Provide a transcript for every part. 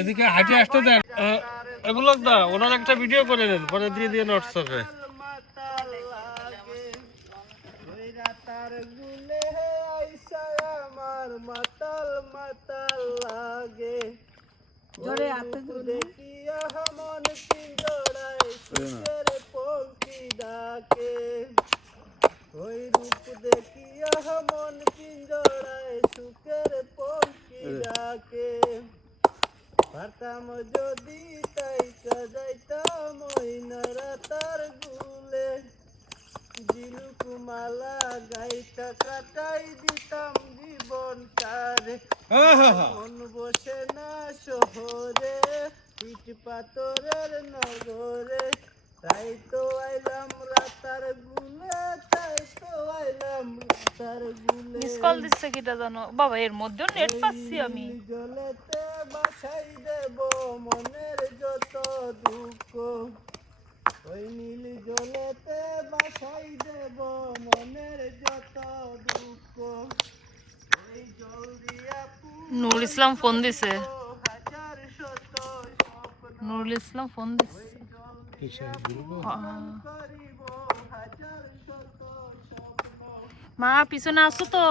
এদিকে হাঁটি আসতে দেন, এগুলো দা ওনার একটা ভিডিও করে দেন, পরে দিয়ে দিয়ে হোয়াটসঅ্যাপে। মাতাল মাতাল লাগে জোরে আতে দেখিয়া মন পিঞ্জরায় সুখের পঙ্খী ডাকে, ওই রূপ দেখিয়া মন পিঞ্জরায় সুখের পঙ্খী ডাকে। পারতাম যদি তাই যাইতাম ওই নরাতার গুলে, জিলুকুমালা গাইতা কাটাই দিতাম জীবনটারে। মন বসে না শহরে, ইট পাথরের নগরে, তাই তো আইলাম রাতার গুলে, তাই তো আইলাম রাতার গুলে। মিস কল দিচ্ছে কিটা জানো বাবা, এর মধ্যে নেট পাচ্ছি আমি। জলেতে বাছাই দেব মনের যত দুঃখ, ওই নীল জলেতে বাছাই দেব মনের যত দুঃখ, ওই জল দিয়া নুরুল ইসলাম ফোন দিছে, নুরুল ইসলাম ফোন দিছে। মা পিছনে আসো তো,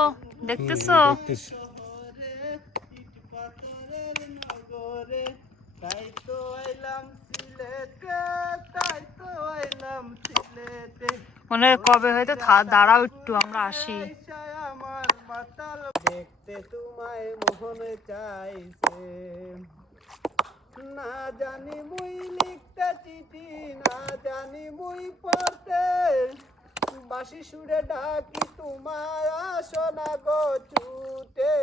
দেখতেছো? তাই তো আইলাম সিলেটে, তাই তো আইলাম সিলেটে। মনে কবে হয়তো দাঁড়াও একটু, আমরা আসি। আমার মাতাল দেখতে তোমায় মোহনে চাইছে, না জানি মুই লিখতে চিঠি, না জানি মুই পড়তে, বাঁশি সুরে ডাকি তোমায় আসো না গো ছুটে,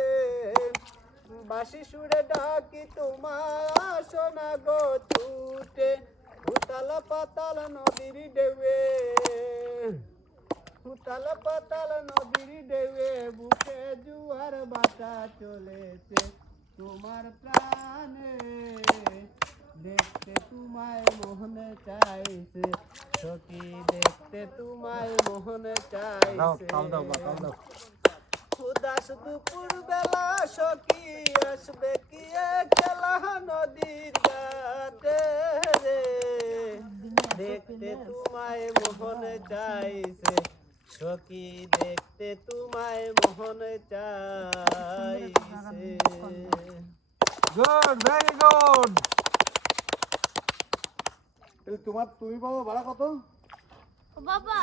বাঁশি সুরে ডাকি তোমায় আসো না গো ছুটে। উতাল পাতাল নদীর ঢেউয়ে, উতাল পাতাল নদীর ঢেউয়ে, বুকে জুয়ার বাতা চলেছে তোমার প্রাণে, দেখতে তোমায় মোহনে চাইছে সখী, দেখতে তোমায় মোহনে চাইছে। উদাস দুপুর বেলা সখী আসবে কি খেলা নদীর ঘাটে রে, দেখতে তোমায় মোহনে চাইছে সখী, দেখতে তোমায় মোহনে চাইছে। Good, very good. তোমার তুমি বাবা ভাড়া কত? বাবা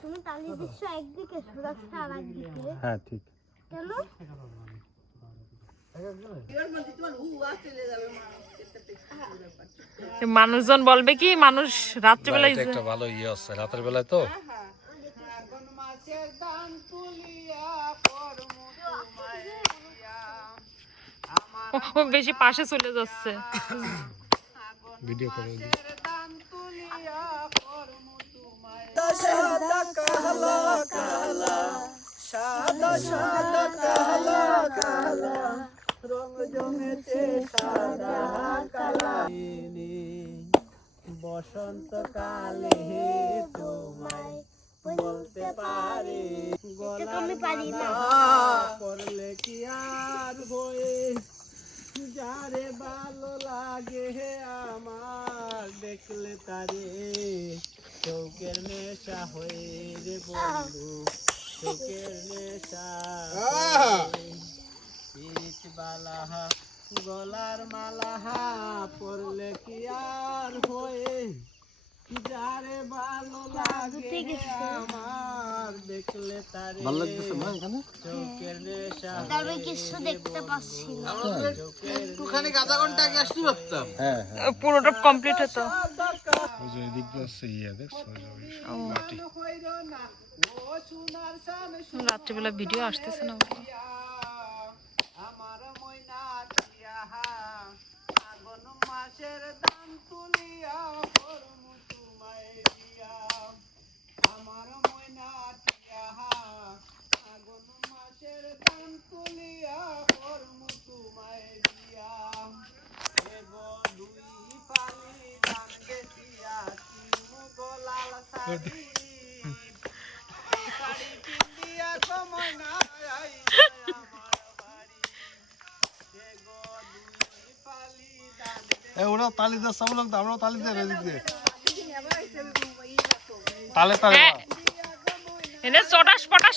তুমি তালি দিচ্ছ একদিকে, সুরাক্ষা আর একদিকে। হ্যাঁ ঠিক। কেন? মানুষজন বলবে কি, মানুষ রাত্রিবেলায় একটা ভালো ইয়ে আছে, রাতের বেলায় তো। বেশি পাশে চলে যাচ্ছে, ভিডিও করে সাদা কালা কালা, সাদা সাদা কালা কালা, রং জমেছে সাদা কালা, বসন্ত কালে তোমায় বলতে পারি, আমি পারি না করলে কি আর হয়ে, যারে ভালো লাগে আমার দেখলে তারে, চৌকের নেশা হয়ে রে বন্ধু, চৌকের নেশা পিচ বালাহা গলার মালাহা, পড়লে কি আর হয়ে, যারে ভালো লাগে আমার দেখলে তারে, ভালো লাগতেছে না এখানে? চৌকের নেশা আমি কিছু দেখতে পাচ্ছি না। একটুখানি আধা ঘন্টা আগে আসতে পারতাম। হ্যাঁ হ্যাঁ, পুরোটা কমপ্লিট হতো। রাত্রিবেলা ভিডিও আসতেছে না বাবা। আমার ময়না টিয়া আগুন মাসের দাম তুলিয়া করমু তোমায় দিয়া, আমার ময়না টিয়া আগুন মাসের দাম তুলিয়া করমু তোমায় দিয়া, দেব দুই পানি দান বেচিয়া কিনু গোলাল শাড়ি, শাড়ি কিনিয়া গো ময়না আইসা আমার বাড়ি। ওরাও তালি দিচ্ছে বললাম তো আমরাও তালি দিয়ে এদিক দিয়ে তালে তালে হ্যাঁ এনে চটাস পটাস